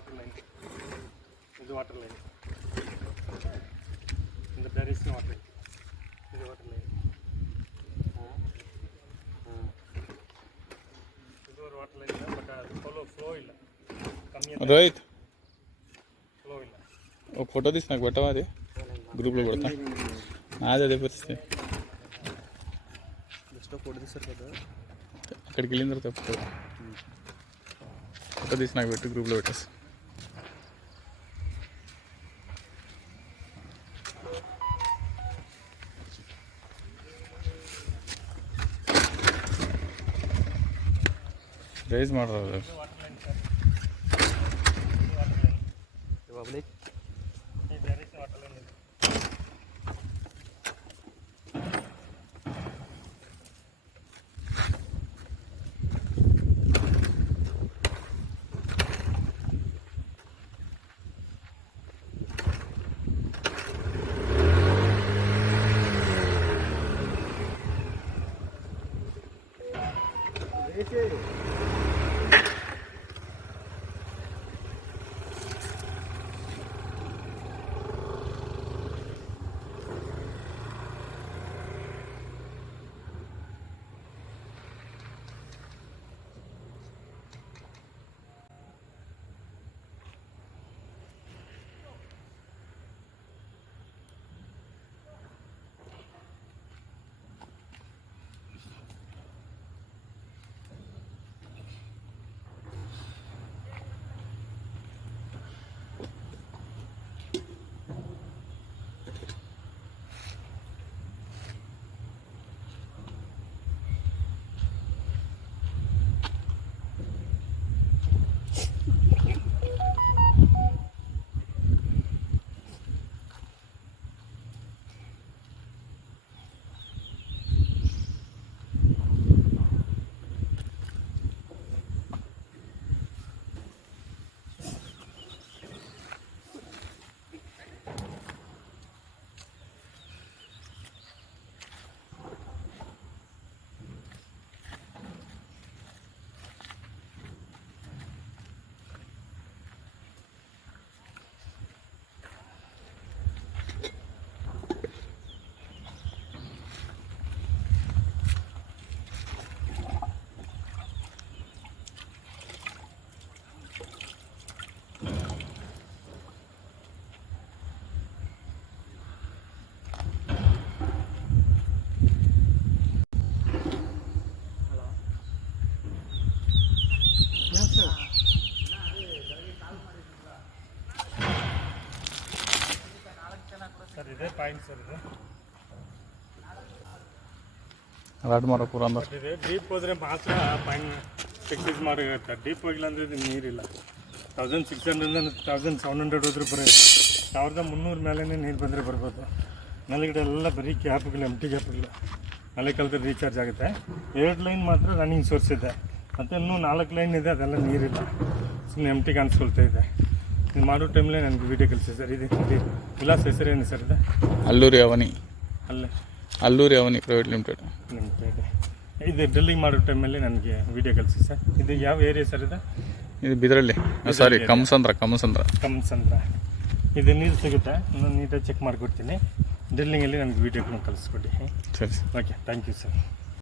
Water line, ಇದು water line, இந்த டெரிஸ்னு water, இது வாட்டர் லைன். ಇದು ஒரு ವಾಟರ್ ಲೈನ್ ಇದೆ, ಬಟ್ ಅದು ಫ್ಲೋ ಇಲ್ಲ, ಕಮ್ಮಿ ಇದೆ. ರೋಹಿತ್ ಫ್ಲೋ ಇಲ್ಲ. ఒక ఫోటో తీసి నాకు పెట్టవా? అది గ్రూప్లో పెడతా. నాది అదే పరిస్థితి. ఫోటో తీస్తారు కదా, అక్కడికి వెళ్ళిన తర్వాత ఫోటో తీసి నాకు పెట్టి గ్రూప్లో పెట్టేస్తా. ರೇಸ್ ಮಾಡೋದು ಪಬ್ಲಿಕ್ ಸರ್ ಇದೆ ಪಾಯಿಂಟ್ ಸರ್ ಇದು. ರಾಡ್ ಮಾಡೋ ಪೂರ ಅಂದ್ರೆ ಇದೆ ಡೀಪ್ ಹೋದರೆ ಮಾತ್ರ ಪಾಯಿಂಟ್ ಫಿಕ್ಸ್ ಮಾಡಿರುತ್ತೆ. ಡೀಪ್ ಹೋಗಿಲ್ಲ ಅಂದರೆ ಇದು ನೀರಿಲ್ಲ. 1600 1700 ಹೋದ್ರೆ ಬರೀ 1300 ಮೇಲೇ ನೀರು ಬಂದರೆ ಬರ್ಬೋದು. ಮೇಲೆಗಡೆ ಎಲ್ಲ ಬರೀ ಕ್ಯಾಪ್ಗಳು, ಎಂಟಿ ಕ್ಯಾಪ್ಗಳು, ಮಳೆ ಕಾಲದಲ್ಲಿ ರೀಚಾರ್ಜ್ ಆಗುತ್ತೆ. 2 ಲೈನ್ ಮಾತ್ರ ರನ್ನಿಂಗ್ ಸೋರ್ಸ್ ಇದೆ, ಮತ್ತು ಇನ್ನೂ 4 ಲೈನ್ ಇದೆ, ಅದೆಲ್ಲ ನೀರಿಲ್ಲ, ಸುಮ್ಮನೆ ಎಂಟಿ ಕಾಣಿಸ್ಕೊಳ್ತಾ ಇದೆ. ಇದು ಮಾಡೋ ಟೈಮಲ್ಲೇ ನನಗೆ ವೀಡಿಯೋ ಕಳಿಸಿ ಸರ್. ಇದು ವಿಲಾಸ ಹೆಸರೇನು ಸರ್? ಇದು ಅಲ್ಲೂರಿ ಅವನಿ, ಅಲ್ಲೇ ಅಲ್ಲೂರಿ ಅವನಿ ಪ್ರೈವೇಟ್ ಲಿಮಿಟೆಡ್. ಇದು ಡ್ರಿಲ್ಲಿಂಗ್ ಮಾಡೋ ಟೈಮಲ್ಲಿ ನನಗೆ ವೀಡಿಯೋ ಕಳಿಸಿ ಸರ್. ಇದು ಯಾವ ಏರಿಯಾ ಸರ್? ಇದು ಬಿದ್ರಳ್ಳಿ, ಸಾರಿ ಕಮ್ಮಸಂದ್ರ. ಇದು ನೀರು ಸಿಗುತ್ತೆ, ನಾನು ನೀಟಾಗಿ ಚೆಕ್ ಮಾಡಿಕೊಡ್ತೀನಿ. ಡ್ರಿಲ್ಲಿಂಗಲ್ಲಿ ನನಗೆ ವೀಡಿಯೋಗಳನ್ನ ಕಳಿಸ್ಕೊಡಿ. ಸರಿ, ಓಕೆ, ಥ್ಯಾಂಕ್ ಯು ಸರ್.